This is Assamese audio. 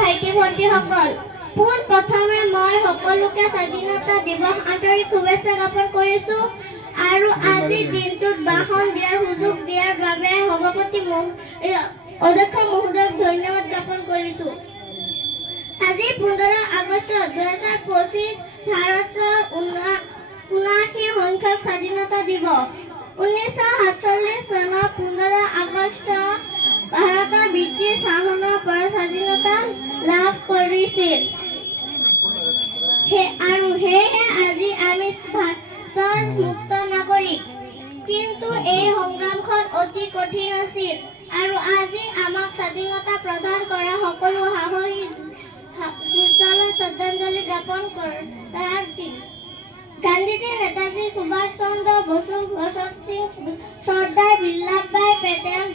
ভাইটি ভণ্টিসকল, পোনপ্ৰথমে মই সকলোকে স্বাধীনতা দিৱস আন্তৰিক শুভেচ্ছা জ্ঞাপন কৰিছোঁ আৰু আজিৰ দিনটোত ভাষণ দিয়াৰ সুযোগ দিয়াৰ বাবে সভাপতি অধ্যক্ষ মহোদয়ক ধন্যবাদ জ্ঞাপন কৰিছোঁ। আজি 15 আগষ্ট 2025 ভাৰতৰ 79 সংখ্যক স্বাধীনতা দিৱস। 1947 চনৰ 15 আগষ্ট ভাৰতৰ ব্ৰিটিছ শাসনৰ পৰা স্বাধীনতা লাভ কৰিছিল আৰু সেয়েহে আজি আমি ভাৰতৰ মুক্ত নাগৰিক। কিন্তু এই সংগ্ৰামখন অতি কঠিন আছিল আৰু আজি আমাক স্বাধীনতা প্ৰদান কৰা সকলো সাহসী যোদ্ধালৈ শ্ৰদ্ধাঞ্জলি জ্ঞাপন কৰাৰ দিন। গান্ধীজী, নেতাজী সুভাষ চন্দ্ৰ বসু, ভগৎ সিং, চৰ্দাৰ বল্লভভাই পেটেল,